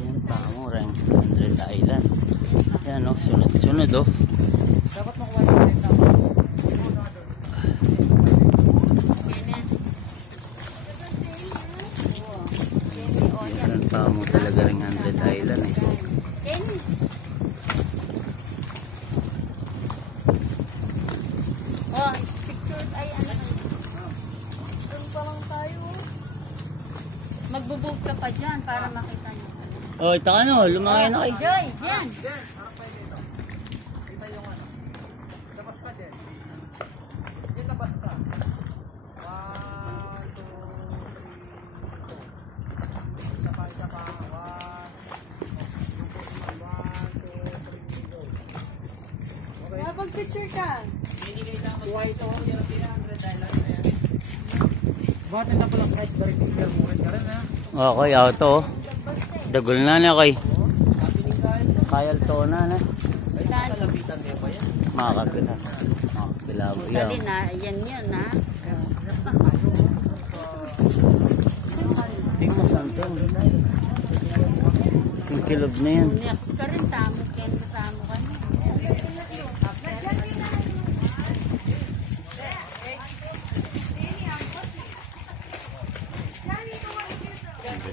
Yan pa mo rin. 100 Island. Yan o. Sunod-sunod o. Dapat makuha yung time na. Yan pa mo talaga rin 100 Island eh. Oh, pictures ay ano. Doon pa lang tayo. Magbubog ka pa dyan para makita nyo. Oh, ito ka no. Lumaki na kayo. Joy, dyan. Kita yung ano. Labas ka din. Diyan labas ka. 1, 2, 3, go. Isa pa, isa pa. 1, 2, 3, go. Napag-picture ka. Kuha ito. Yung 100 Island na yan. Buhatin na palang price ba rin? Murin ka rin ha? Okay, auto. Dagol na na kay. Kayal to na na. Kalabitan din pa yan. Makakagila. Makakilabo yan. Dali na, yan yun ha. Ting masanteng. Ting kilog na yan. Next ka rin, tamo ken kasama ka niya.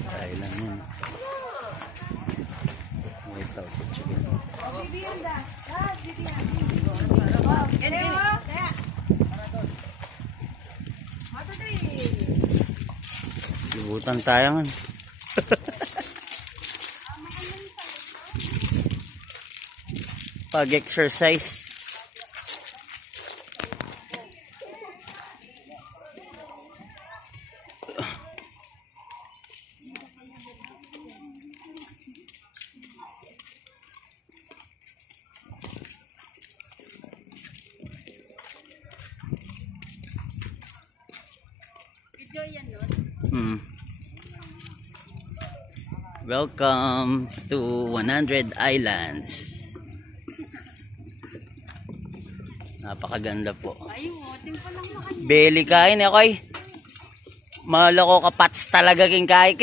Thailand yan. Wait daw sa chicken. Libutan tayo man. Pag-exercise. Video yan nun. Welcome to 100 Islands. Napakaganda po. Ayun, timpa lang makanya. Beli kain eh, koy. Maloko ka pats talaga king kain.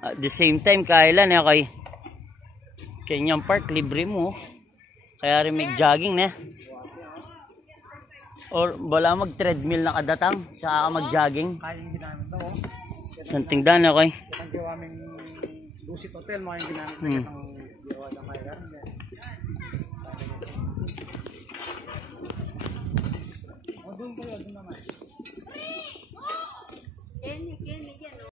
At the same time, kailan eh, koy. Kenyang Park, libre mo. Kaya rin may jogging na. Or wala mag-treadmill na kadatang. Tsaka ka mag-jogging. Kaya yung ginamit to. Santing dan ako eh. Ang gawa aming Lucid Hotel, mga yung ginamit na kitang gawa ng kaya. O doon kayo, doon naman.